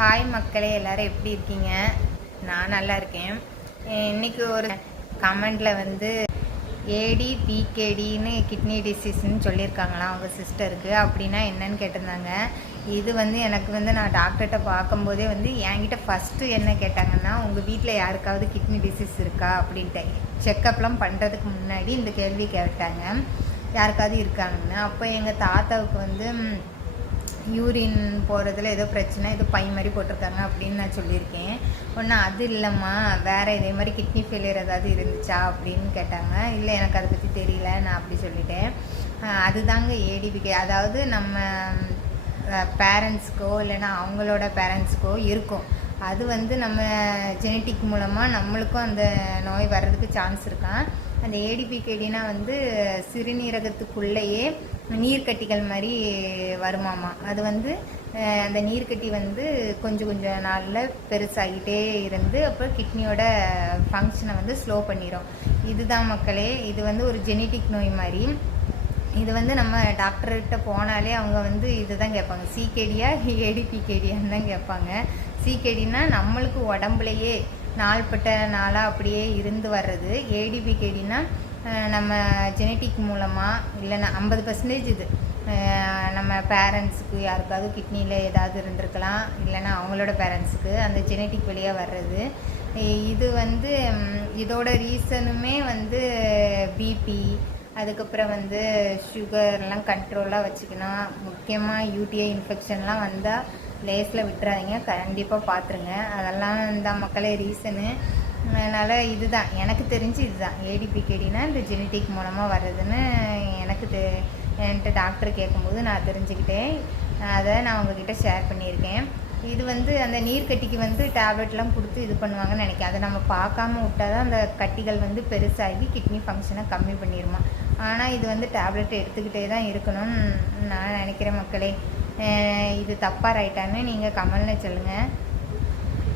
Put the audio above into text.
Hi மக்களே, எல்லோரும் எப்படி இருக்கீங்க? நான் நல்லா இருக்கேன். இன்றைக்கி ஒரு கமெண்டில் வந்து ஏடி பிகேடின்னு கிட்னி டிசீஸ்ன்னு சொல்லியிருக்காங்களாம் அவங்க சிஸ்டருக்கு. அப்படின்னா என்னன்னு கேட்டிருந்தாங்க. இது வந்து எனக்கு வந்து நான் டாக்டர்கிட்ட பார்க்கும்போதே வந்து என்கிட்ட ஃபஸ்ட்டு என்ன கேட்டாங்கன்னா, உங்கள் வீட்டில் யாருக்காவது கிட்னி டிசீஸ் இருக்கா அப்படின்ட்டு செக்கப்லாம் பண்ணுறதுக்கு முன்னாடி இந்த கேள்வி கேட்டாங்க, யாருக்காவது இருக்காங்கன்னு. அப்போ எங்கள் தாத்தாவுக்கு வந்து யூரின் போகிறதுல ஏதோ பிரச்சனை, ஏதோ பை மாதிரி போட்டிருக்காங்க அப்படின்னு நான் சொல்லியிருக்கேன். ஒன்று அது இல்லைம்மா, வேறு இதே மாதிரி கிட்னி ஃபெயிலியர் ஏதாவது இருந்துச்சா அப்படின்னு கேட்டாங்க. இல்லை, எனக்கு அதை பற்றி தெரியல, நான் அப்படி சொல்லிட்டேன். அதுதாங்க ஏடிபிகே. அதாவது நம்ம பேரண்ட்ஸ்க்கோ இல்லைன்னா அவங்களோட பேரண்ட்ஸ்க்கோ இருக்கும். அது வந்து நம்ம ஜெனட்டிக் மூலமாக நம்மளுக்கும் அந்த நோய் வர்றதுக்கு சான்ஸ் இருக்கான். அந்த ஏடிபிகேடினா வந்து சிறுநீரகத்துக்குள்ளேயே நீர்க்கட்டிகள் மாதிரி வருமாமா. அது வந்து அந்த நீர்க்கட்டி வந்து கொஞ்சம் கொஞ்சம் நாளில் பெருசாகிட்டே இருந்து அப்புறம் கிட்னியோட ஃபங்க்ஷனை வந்து ஸ்லோ பண்ணிடும். இதுதான் மக்களே, இது வந்து ஒரு ஜெனட்டிக் நோய் மாதிரி. இது வந்து நம்ம டாக்டர்கிட்ட போனாலே அவங்க வந்து இது தான் கேட்பாங்க, சிகேடியா ஏடிபிகேடியான்னு தான் கேட்பாங்க. சிகேடினா நம்மளுக்கு உடம்புலையே நாள்பட்ட நாளாக அப்படியே இருந்து வர்றது. ஏடிபிகேடினா நம்ம ஜெனட்டிக் மூலமாக இல்லைன்னா 50% இது நம்ம பேரண்ட்ஸுக்கு யாருக்காவது கிட்னியில் ஏதாவது இருந்திருக்கலாம், இல்லைன்னா அவங்களோட பேரண்ட்ஸுக்கு அந்த ஜெனட்டிக் வழியாக வர்றது. இது வந்து இதோட ரீசனுமே வந்து பிபி, அதுக்கப்புறம் வந்து சுகர்லாம் கண்ட்ரோலாக வச்சுக்கணும். முக்கியமாக யூடிஐ இன்ஃபெக்ஷன்லாம் வந்தால் லேஸில் விட்டுறாதீங்க, கண்டிப்பாக பார்த்துருங்க. அதெல்லாம் இந்த மக்களே ரீசனு. அதனால் இதுதான் எனக்கு தெரிஞ்சு, இதுதான் ஏடிபிகேடினா இந்த ஜெனட்டிக் மூலமாக வர்றதுன்னு எனக்கு என்கிட்ட டாக்டர் கேட்கும்போது நான் தெரிஞ்சுக்கிட்டேன். அதை நான் உங்ககிட்ட ஷேர் பண்ணியிருக்கேன். இது வந்து அந்த நீர்க்கட்டிக்கு வந்து டேப்லெட்லாம் கொடுத்து இது பண்ணுவாங்கன்னு நினைக்கிறேன். அதை நம்ம பார்க்காம விட்டால் தான் அந்த கட்டிகள் வந்து பெருசாகி கிட்னி ஃபங்க்ஷனை கம்மி பண்ணிடுமா. ஆனால் இது வந்து டேப்லெட் எடுத்துக்கிட்டே தான் இருக்கணும்னு நான் நினைக்கிறேன் மக்களே. இது தப்பாக ரைட்டான்னு நீங்கள் கமெண்ட்ல சொல்லுங்கள்.